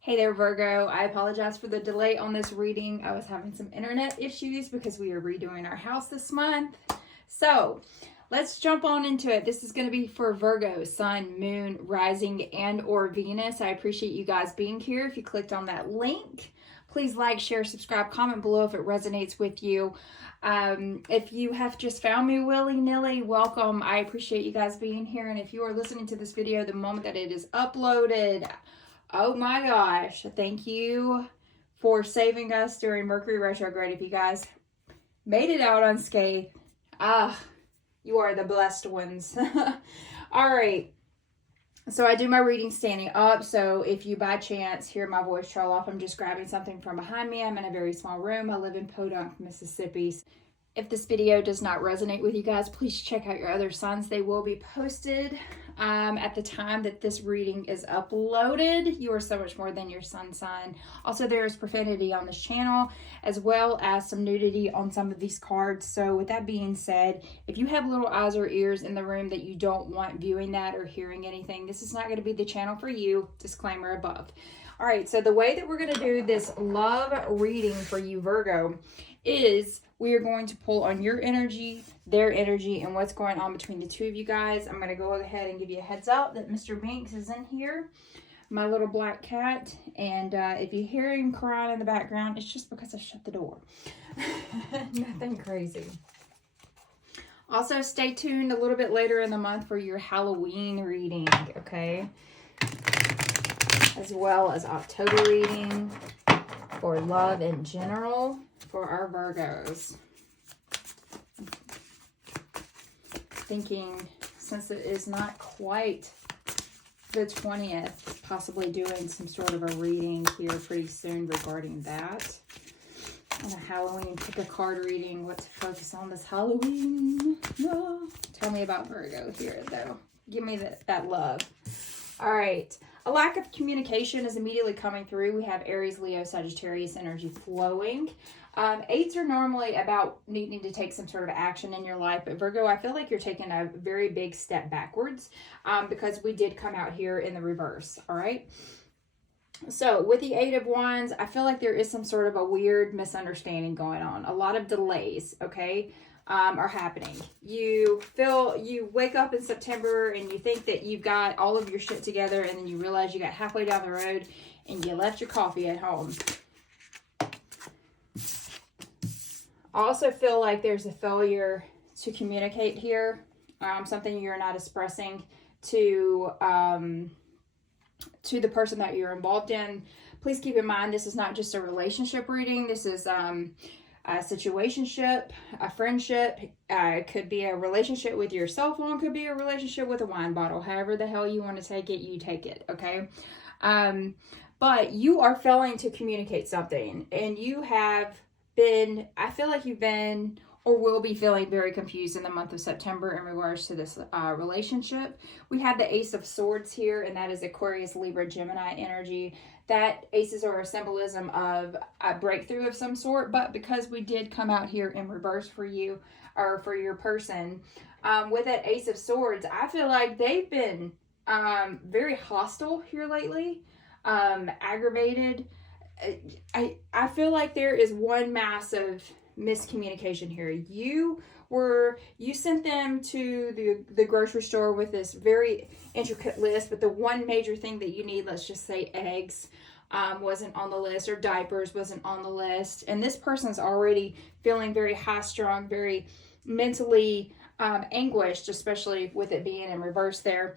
Hey there, Virgo. I apologize for the delay on this reading. I was having some internet issues because we are redoing our house this month. So let's jump on into it. This is going to be for Virgo, Sun, Moon, Rising, and or Venus. I appreciate you guys being here. If you clicked on that link, please like, share, subscribe, comment below if it resonates with you. If you have just found me willy-nilly, welcome. I appreciate you guys being here. And if you are listening to this video the moment that it is uploaded, oh my gosh, thank you for saving us during Mercury retrograde. If you guys made it out unscathed, you are the blessed ones. All right, so I do my reading standing up. So if you by chance hear my voice trail off, I'm just grabbing something from behind me. I'm in a very small room. I live in Podunk, Mississippi. If this video does not resonate with you guys, please check out your other signs. They will be posted at the time that this reading is uploaded. You are so much more than your sun sign. Also, there is profanity on this channel, as well as some nudity on some of these cards. So with that being said, if you have little eyes or ears in the room that you don't want viewing that or hearing anything, this is not going to be the channel for you. Disclaimer above. All right, so the way that we're going to do this love reading for you, Virgo, is we are going to pull on your energy, their energy, and what's going on between the two of you guys. I'm going to go ahead and give you a heads up that Mr. Minx is in here, my little black cat. And if you hear him crying in the background, it's just because I shut the door. Nothing crazy. Also, stay tuned a little bit later in the month for your Halloween reading, okay? As well as October reading for love in general for our Virgos. Thinking, since it is not quite the 20th, possibly doing some sort of a reading here pretty soon regarding that. And a Halloween pick a card reading, what to focus on this Halloween. Oh, tell me about Virgo here, though. Give me that love. All right. A lack of communication is immediately coming through. We have Aries, Leo, Sagittarius energy flowing. 8s are normally about needing to take some sort of action in your life. But Virgo, I feel like you're taking a very big step backwards because we did come out here in the reverse. All right. So with the 8 of Wands, I feel like there is some sort of a weird misunderstanding going on. A lot of delays, okay, are happening. You wake up in September and you think that you've got all of your shit together, and then you realize you got halfway down the road and you left your coffee at home. I also feel like there's a failure to communicate here, something you're not expressing to the person that you're involved in. Please keep in mind, this is not just a relationship reading. This is a situationship, a friendship. It could be a relationship with your cell phone, could be a relationship with a wine bottle. However the hell you want to take it, you take it, okay? But you are failing to communicate something, and you have been, I feel like you've been or will be feeling very confused in the month of September in regards to this relationship. We have the Ace of Swords here, and that is Aquarius, Libra, Gemini energy. That aces are a symbolism of a breakthrough of some sort, but because we did come out here in reverse for you, or for your person, with that Ace of Swords, I feel like they've been very hostile here lately, aggravated. I feel like there is one massive miscommunication here. You sent them to the grocery store with this very intricate list, but the one major thing that you need, let's just say eggs, wasn't on the list, or diapers wasn't on the list. And this person's already feeling very high-strung, very mentally anguished, especially with it being in reverse there.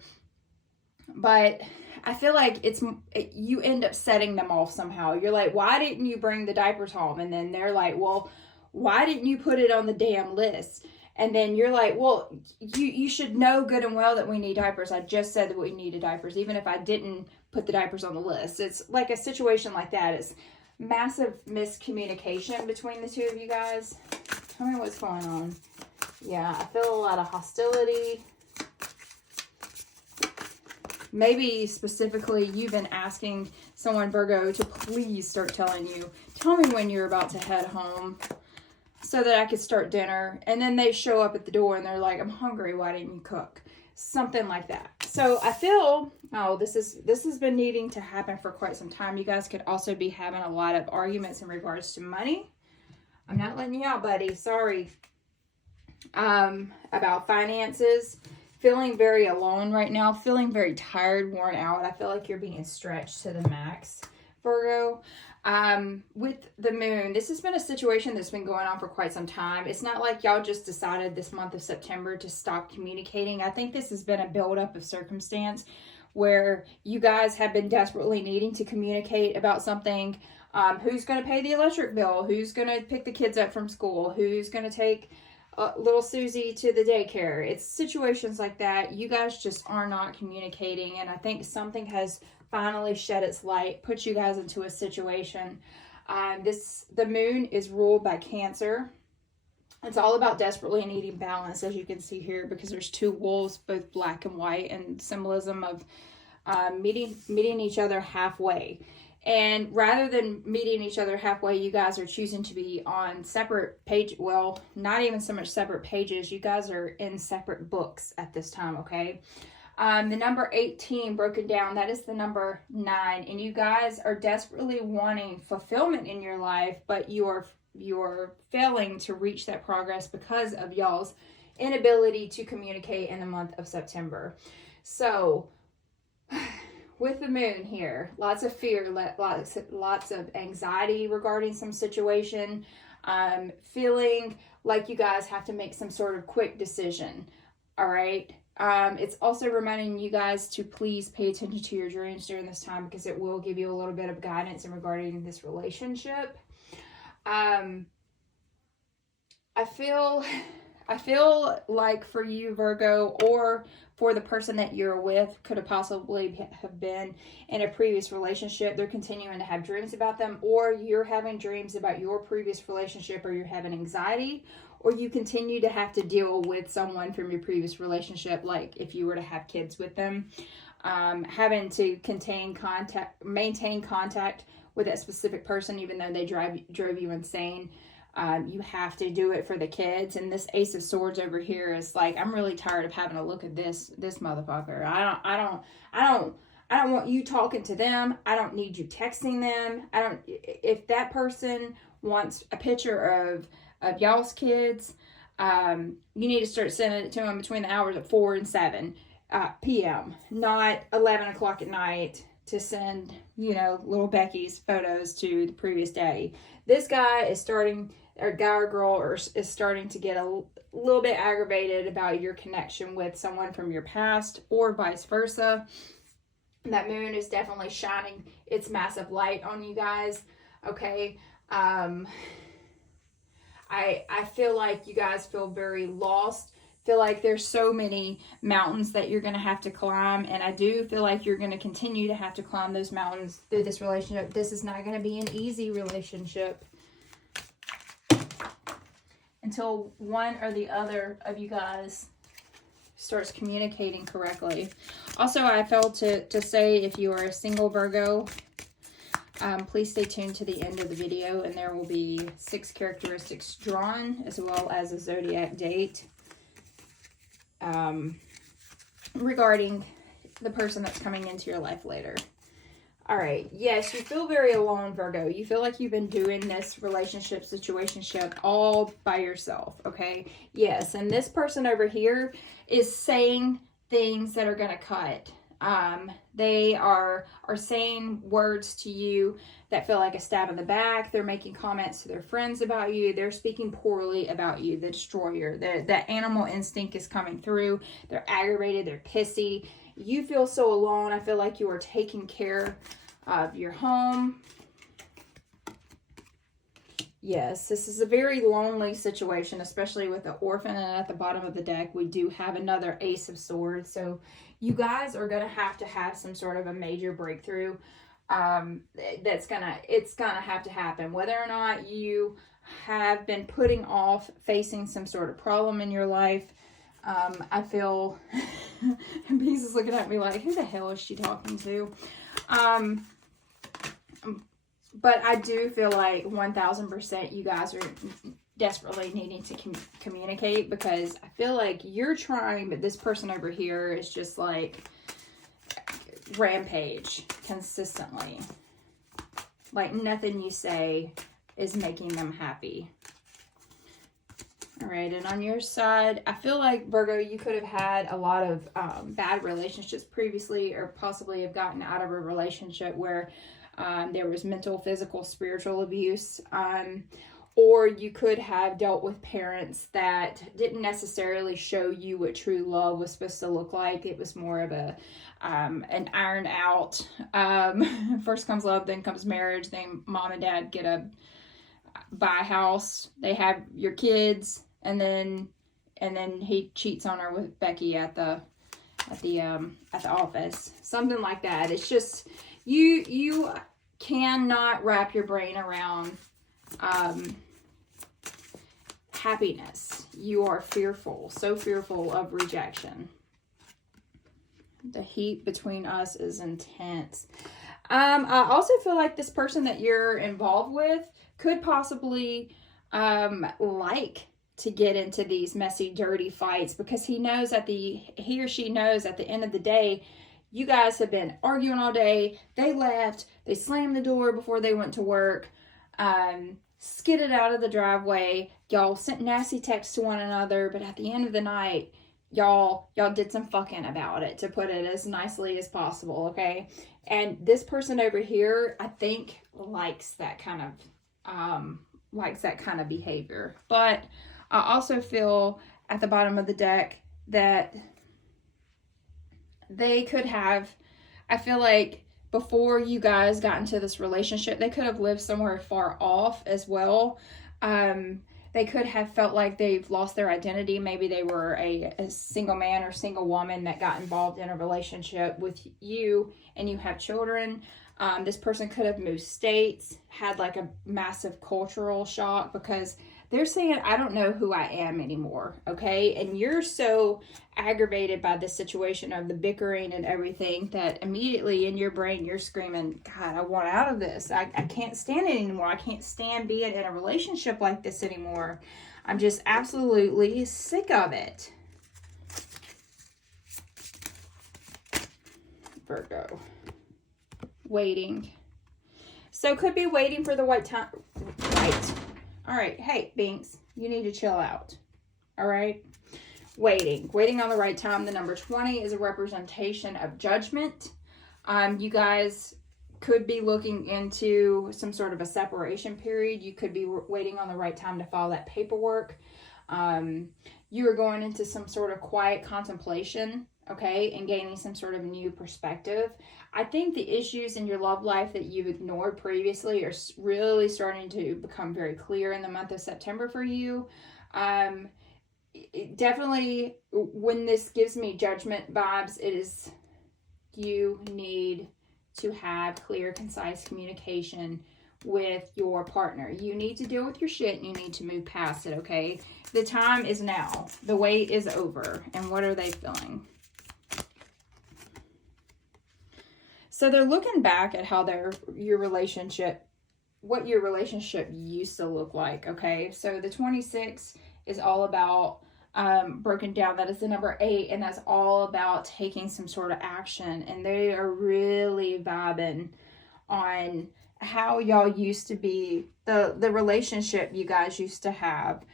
But I feel like you end up setting them off somehow. You're like, why didn't you bring the diapers home? And then they're like, well, why didn't you put it on the damn list? And then you're like, well, you should know good and well that we need diapers. I just said that we needed diapers, even if I didn't put the diapers on the list. It's like a situation like that. It's massive miscommunication between the two of you guys. Tell me what's going on. Yeah, I feel a lot of hostility. Maybe specifically you've been asking someone, Virgo, to please start telling you tell me when you're about to head home so that I could start dinner. And then they show up at the door and they're like, I'm hungry. Why didn't you cook? Something like that. So I feel, oh, this has been needing to happen for quite some time. You guys could also be having a lot of arguments in regards to money. I'm not letting you out, buddy. Sorry. About finances. Feeling very alone right now. Feeling very tired, worn out. I feel like you're being stretched to the max, Virgo. With the moon, this has been a situation that's been going on for quite some time. It's not like y'all just decided this month of September to stop communicating. I think this has been a buildup of circumstance where you guys have been desperately needing to communicate about something. Who's going to pay the electric bill? Who's going to pick the kids up from school? Who's going to take little Susie to the daycare? It's situations like that. You guys just are not communicating, and I think something has finally shed its light, put you guys into a situation. The moon is ruled by Cancer. It's all about desperately needing balance, as you can see here, because there's two wolves, both black and white, and symbolism of meeting each other halfway. And rather than meeting each other halfway, you guys are choosing to be on separate page. Well, not even so much separate pages. You guys are in separate books at this time, okay? The number 18 broken down, that is the number 9. And you guys are desperately wanting fulfillment in your life, but you're failing to reach that progress because of y'all's inability to communicate in the month of September. So, with the moon here, lots of fear, lots of anxiety regarding some situation, feeling like you guys have to make some sort of quick decision, all right? It's also reminding you guys to please pay attention to your dreams during this time, because it will give you a little bit of guidance in regarding this relationship. I feel like for you, Virgo, or for the person that you're with, could have possibly have been in a previous relationship. They're continuing to have dreams about them, or you're having dreams about your previous relationship, or you're having anxiety, or you continue to have to deal with someone from your previous relationship, like if you were to have kids with them, having to maintain contact with that specific person, even though they drove you insane. You have to do it for the kids. And this Ace of Swords over here is like, I'm really tired of having to look at this motherfucker. I don't want you talking to them. I don't need you texting them. If that person wants a picture of y'all's kids, you need to start sending it to them between the hours of 4 and 7 p.m., not 11 o'clock at night to send, little Becky's photos to the previous daddy. This guy is starting, or guy or girl, is starting to get a little bit aggravated about your connection with someone from your past, or vice versa. That moon is definitely shining its massive light on you guys, okay? I feel like you guys feel very lost. Feel like there's so many mountains that you're going to have to climb, and I do feel like you're going to continue to have to climb those mountains through this relationship. This is not going to be an easy relationship until one or the other of you guys starts communicating correctly. Also, I failed to say, if you are a single Virgo, please stay tuned to the end of the video, and there will be 6 characteristics drawn, as well as a zodiac date regarding the person that's coming into your life later. All right. Yes, you feel very alone, Virgo. You feel like you've been doing this relationship, situationship all by yourself, okay? Yes, and this person over here is saying things that are going to cut. They are saying words to you that feel like a stab in the back. They're making comments to their friends about you. They're speaking poorly about you, the destroyer. That animal instinct is coming through. They're aggravated. They're pissy. You feel so alone. I feel like you are taking care of your home. Yes, this is a very lonely situation, especially with the orphan, and at the bottom of the deck, we do have another Ace of Swords. So you guys are going to have some sort of a major breakthrough. It's gonna have to happen. Whether or not you have been putting off facing some sort of problem in your life, I feel, Peace is looking at me like, who the hell is she talking to? But I do feel like 1000% you guys are desperately needing to communicate, because I feel like you're trying, but this person over here is just like rampage consistently. Like nothing you say is making them happy. All right, and on your side, I feel like, Virgo, you could have had a lot of bad relationships previously, or possibly have gotten out of a relationship where there was mental, physical, spiritual abuse. Or you could have dealt with parents that didn't necessarily show you what true love was supposed to look like. It was more of a an iron out. First comes love, then comes marriage. Then mom and dad buy a house. They have your kids, and then he cheats on her with Becky at the office. Something like that. It's just you cannot wrap your brain around happiness. You are fearful, so fearful of rejection. The heat between us is intense. I also feel like this person that you're involved with could possibly like to get into these messy, dirty fights, because he or she knows at the end of the day, you guys have been arguing all day. They left. They slammed the door before they went to work. Skidded out of the driveway. Y'all sent nasty texts to one another, but at the end of the night, y'all did some fucking about it, to put it as nicely as possible, okay? And this person over here, I think, likes that kind of behavior. But I also feel at the bottom of the deck that they could have, I feel like before you guys got into this relationship, they could have lived somewhere far off as well. They could have felt like they've lost their identity. Maybe they were a single man or single woman that got involved in a relationship with you, and you have children. This person could have moved states, had like a massive cultural shock, because they're saying, I don't know who I am anymore, okay? And you're so aggravated by the situation of the bickering and everything that immediately in your brain, you're screaming, God, I want out of this. I can't stand it anymore. I can't stand being in a relationship like this anymore. I'm just absolutely sick of it. Virgo. Waiting. So could be waiting for the right time. Right. All right. Hey, Binks, you need to chill out. All right. Waiting on the right time. The number 20 is a representation of judgment. You guys could be looking into some sort of a separation period. You could be waiting on the right time to file that paperwork. You are going into some sort of quiet contemplation, okay, and gaining some sort of new perspective. I think the issues in your love life that you've ignored previously are really starting to become very clear in the month of September for you. Definitely, when this gives me judgment vibes, it is you need to have clear, concise communication with your partner. You need to deal with your shit and you need to move past it, okay? The time is now. The wait is over. And what are they feeling? So they're looking back at how your relationship used to look like, okay? So the 26 is all about broken down. That is the number 8, and that's all about taking some sort of action. And they are really vibing on how y'all used to be, the relationship you guys used to have.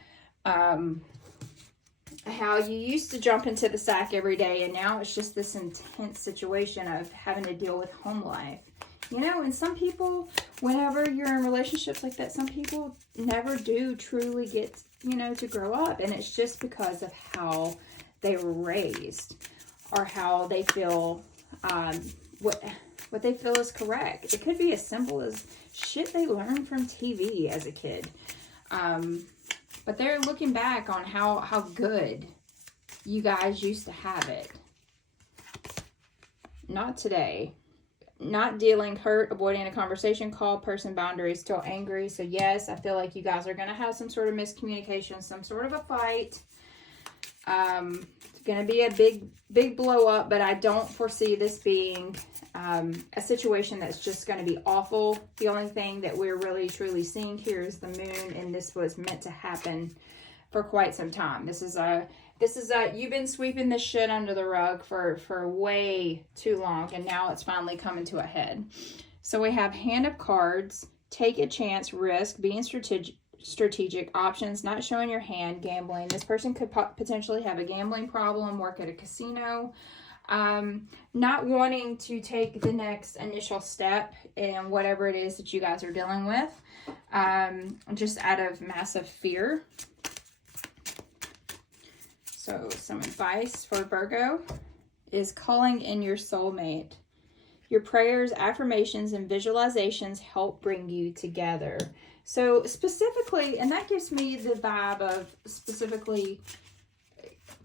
How you used to jump into the sack every day, and now it's just this intense situation of having to deal with home life. You know, and some people, whenever you're in relationships like that, some people never do truly get, to grow up. And it's just because of how they were raised, or how they feel, what they feel is correct. It could be as simple as shit they learned from TV as a kid. But they're looking back on how good you guys used to have it. Not today. Not dealing, hurt, avoiding a conversation, call, person, boundaries, still angry. So yes, I feel like you guys are going to have some sort of miscommunication, some sort of a fight. It's going to be a big blow up, but I don't foresee this being a situation that's just going to be awful. The only thing that we're really truly seeing here is the moon, and this was meant to happen for quite some time. This is you've been sweeping this shit under the rug for way too long, and now it's finally coming to a head. So we have Hand of Cards, take a chance, risk, being strategic, options, not showing your hand, gambling. This person could potentially have a gambling problem, work at a casino, not wanting to take the next initial step in whatever it is that you guys are dealing with, just out of massive fear. So some advice for Virgo is calling in your soulmate. Your prayers, affirmations, and visualizations help bring you together. So specifically, and that gives me the vibe of specifically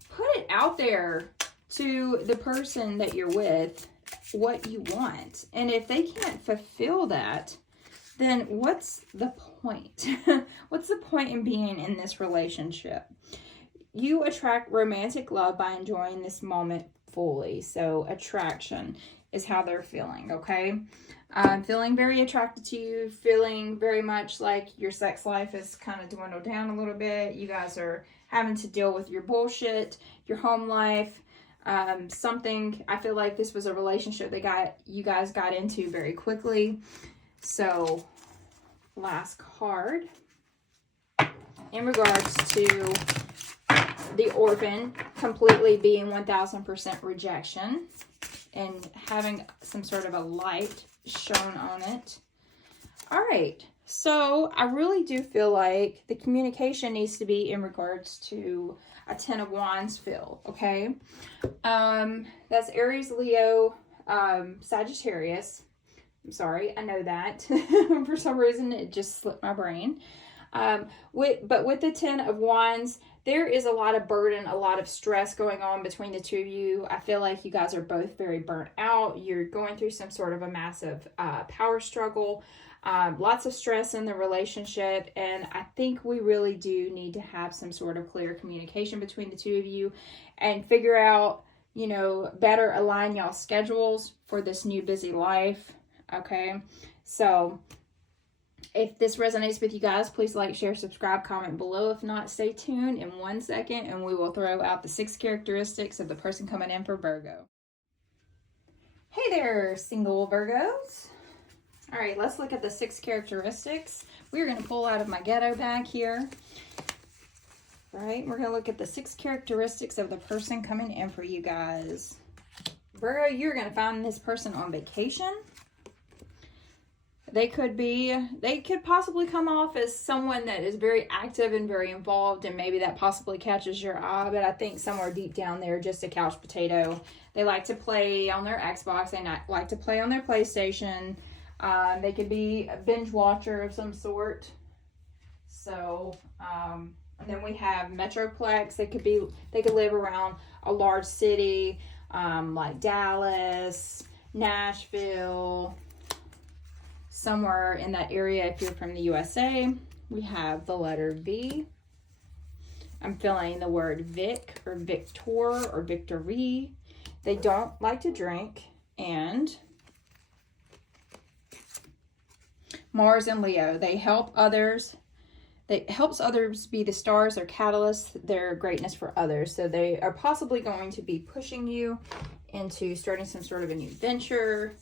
put it out there to the person that you're with what you want. And if they can't fulfill that, then what's the point? What's the point in being in this relationship? You attract romantic love by enjoying this moment fully. So attraction is how they're feeling, okay? Feeling very attracted to you, feeling very much like your sex life is kind of dwindled down a little bit. You guys are having to deal with your bullshit, your home life, something. I feel like this was a relationship that you guys got into very quickly. So last card in regards to the orphan completely being 1000% rejection and having some sort of a light shown on it. All right, so I really do feel like the communication needs to be in regards to a 10 of Wands feel, okay? That's Aries, Leo, Sagittarius. I'm sorry, I know that. For some reason, it just slipped my brain. But with the 10 of Wands, there is a lot of burden, a lot of stress going on between the two of you. I feel like you guys are both very burnt out. You're going through some sort of a massive power struggle, lots of stress in the relationship. And I think we really do need to have some sort of clear communication between the two of you and figure out, you know, better align y'all's schedules for this new busy life. Okay, so if this resonates with you guys, please like, share, subscribe, comment below. If not, stay tuned in 1 second and we will throw out the 6 characteristics of the person coming in for Virgo. Hey there, single Virgos. All right, let's look at the 6 characteristics. We're going to pull out of my ghetto bag here. Right, we're going to look at the 6 characteristics of the person coming in for you guys. Virgo, you're going to find this person on vacation. They could possibly come off as someone that is very active and very involved, and maybe that possibly catches your eye, but I think somewhere deep down there, just a couch potato. They like to play on their Xbox. They like to play on their PlayStation. They could be a binge watcher of some sort. So, and then we have Metroplex. They could live around a large city, like Dallas, Nashville, somewhere in that area if you're from the USA. We have the letter V. I'm feeling the word Vic or Victor or victory. They don't like to drink. And Mars and Leo. They help others. It helps others be the stars or catalysts, their greatness for others. So they are possibly going to be pushing you into starting some sort of a new venture.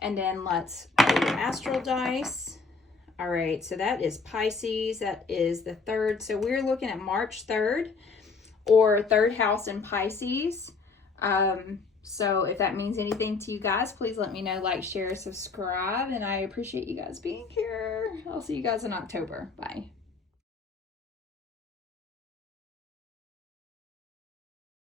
And then let's do astral dice. All right, so that is Pisces. That is the 3rd. So we're looking at March 3rd or 3rd house in Pisces. So if that means anything to you guys, please let me know. Like, share, subscribe. And I appreciate you guys being here. I'll see you guys in October. Bye.